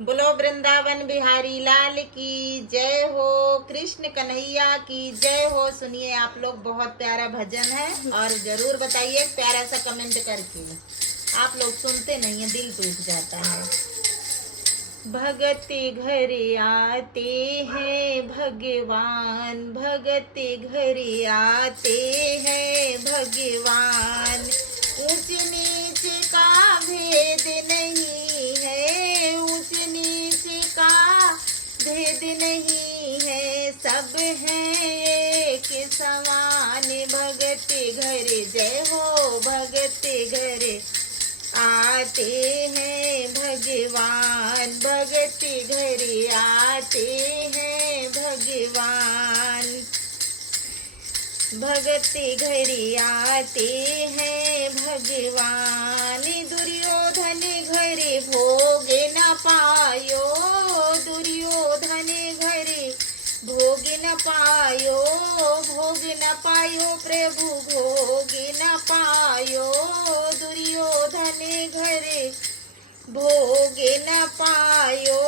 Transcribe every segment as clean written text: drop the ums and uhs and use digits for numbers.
बोलो वृंदावन बिहारी लाल की जय हो, कृष्ण कन्हैया की जय हो। सुनिए आप लोग, बहुत प्यारा भजन है और जरूर बताइए प्यारा सा कमेंट करके। आप लोग सुनते नहीं है, दिल टूट जाता है। भगत घर आते हैं भगवान, भगत घर आते हैं भगवान। ऊंच नीच का भेद नहीं है, ऊंच नीच का भेद नहीं है, सब हैं एक समान। भगत घर जय हो, भगत घर आते हैं भगवान, भगत घर आते हैं भगवान। भगत घर आते हैं भगवान। दुर्योधन घर भोग न पायो, दुर्योधन घर भोग न पायो, भोग न पायो प्रभु भोग न पायो। दुर्योधन घर भोग न पायो,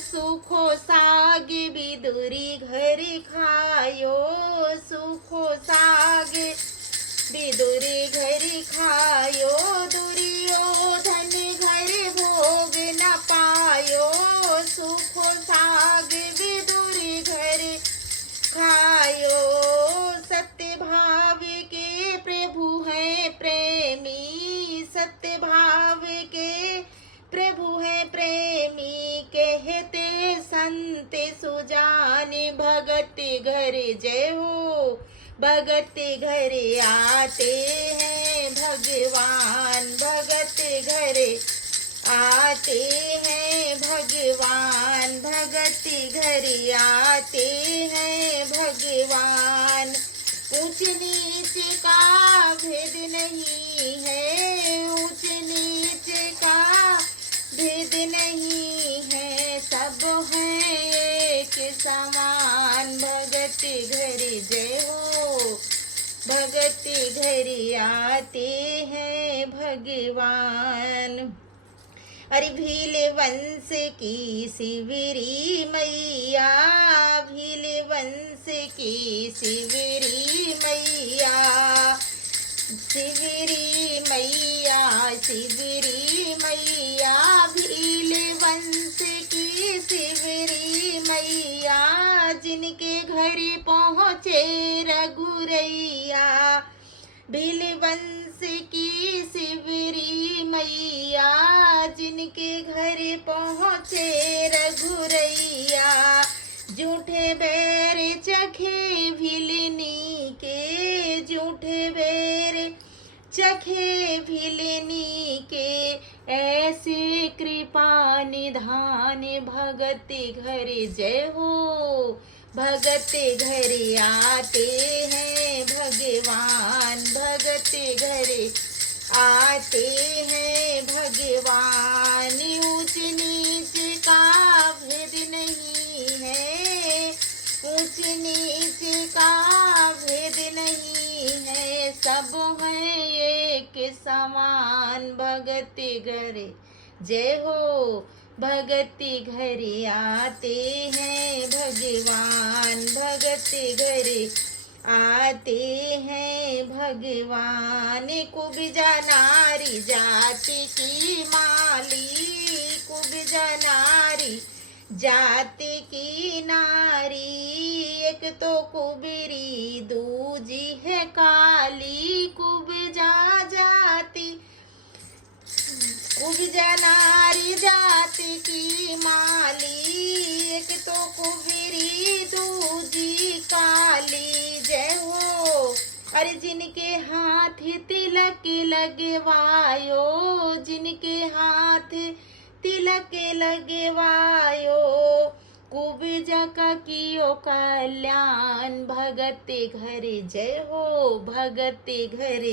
सुखो साग विदुरी घर खायो, सुखो साग विदुरी घर खायो। दुर्योधन घर भोग न पायो, सुखो साग विदुरी घर खायो। सत्य भाव के प्रभु हैं प्रेमी, सत्य भाव के प्रभु है प्रेमी, कहते संत सुजान। भगत घर जय हो, भगत घर आते हैं भगवान, भगत घर आते हैं भगवान, भगत घर आते हैं भगवान। ऊंच नीच का भेद नहीं है, ऊंच नीच का भेद नहीं है, सब हैं एक समान। भगत घर जय हो, भगत घर आते हैं भगवान। अरे भील वंश की शिवरी मैया, भील वंश की शिवरी मैया, शिवरी मैया, शिवरी मैया। भील वंश की शिवरी मैया, जिनके घर पहुँचे रघुरैया। भील वंश की शिवरी मैया, जिनके घर पहुँचे रघुरैया। झूठे बैर चखे भिलनी के, झूठे बैर चखे भिलनी के, ऐसे कृपा निधान। भगत घर जय हो, भगत घर आते हैं भगवान, भगत घर आते हैं भगवान। ऊंच नीच का भेद नहीं है, ऊंच नीच का भेद नहीं है, सब हैं एक समान। भगत घर जय हो, भगत घर आते हैं भगवान, भगत घर आते हैं भगवान। कुब्जा नारी जाति की माली, कुब्जा नारी जाति की नारी। एक तो कुबरी दूजी है काली, कुब्जा जाति, कुब्जा नारी जाति की माली। एक तो कुबरी दूजी काली जय हो। अरे जिनके हाथ तिलक लगवायो, जिनके हाथ तिलक लगवायो, कुब्जा का कियो कल्याण। भगत घर जय हो, भगत घर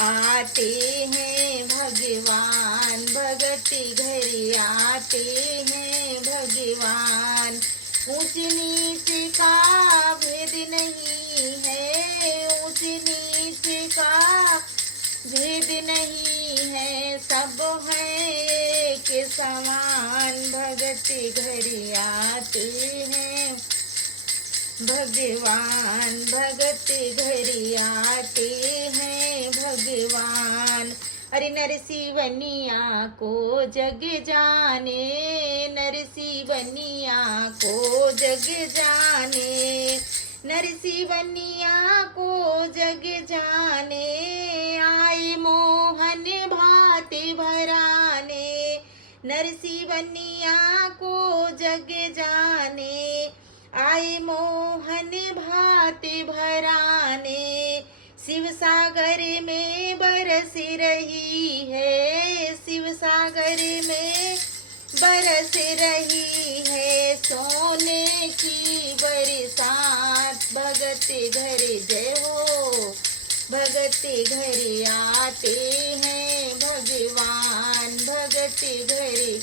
आते हैं भगवान, भगत घर आते हैं भगवान। ऊंच नीच का भेद नहीं है, ऊंच नीच का भेद नहीं है, सब हैं एक समान, भगत घर आते हैं भगवान, भगत घर आते हैं भगवान। अरे नरसी बनिया को जग जाने, नरसी बनिया को जग जाने, नरसी बनिया को जग जाने, आए मोहन भाते भराने, नरसी बनिया को जग जाने, आए मोहन भाते भराने। शिव सागर में बरस रही है, शिव सागर में बरस रही है सोने की बरसात। भगत घर जय हो, भगत घर आते हैं भगवान, भगत घर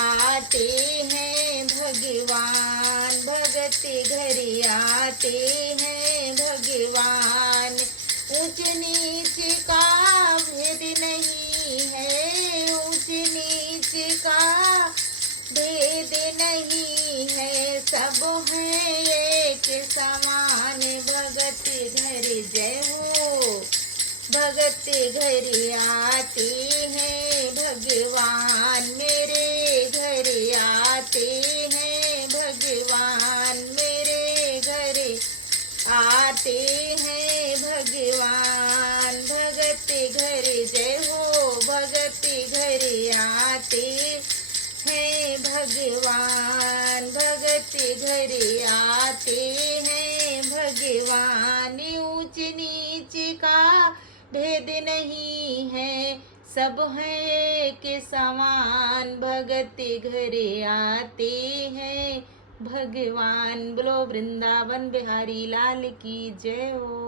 आते हैं भगवान, भगत घर आते हैं भगवान। ऊंच नीच का भेद नहीं है, ऊंच नीच का भेद नहीं है, सब हैं एक समान। भगत घर जय हो, भगत घर आते हैं भगवान, मेरे घर आते हैं भगवान, मेरे घर आते हैं भगवान। भगत घर जय हो, भगत घर आते हैं भगवान, भगत घर आते हैं भगवान। ऊंच नीच का भेद नहीं है, सब हैं एक समान, भगत घर आते हैं भगवान। बोलो वृंदावन बिहारी लाल की जय हो।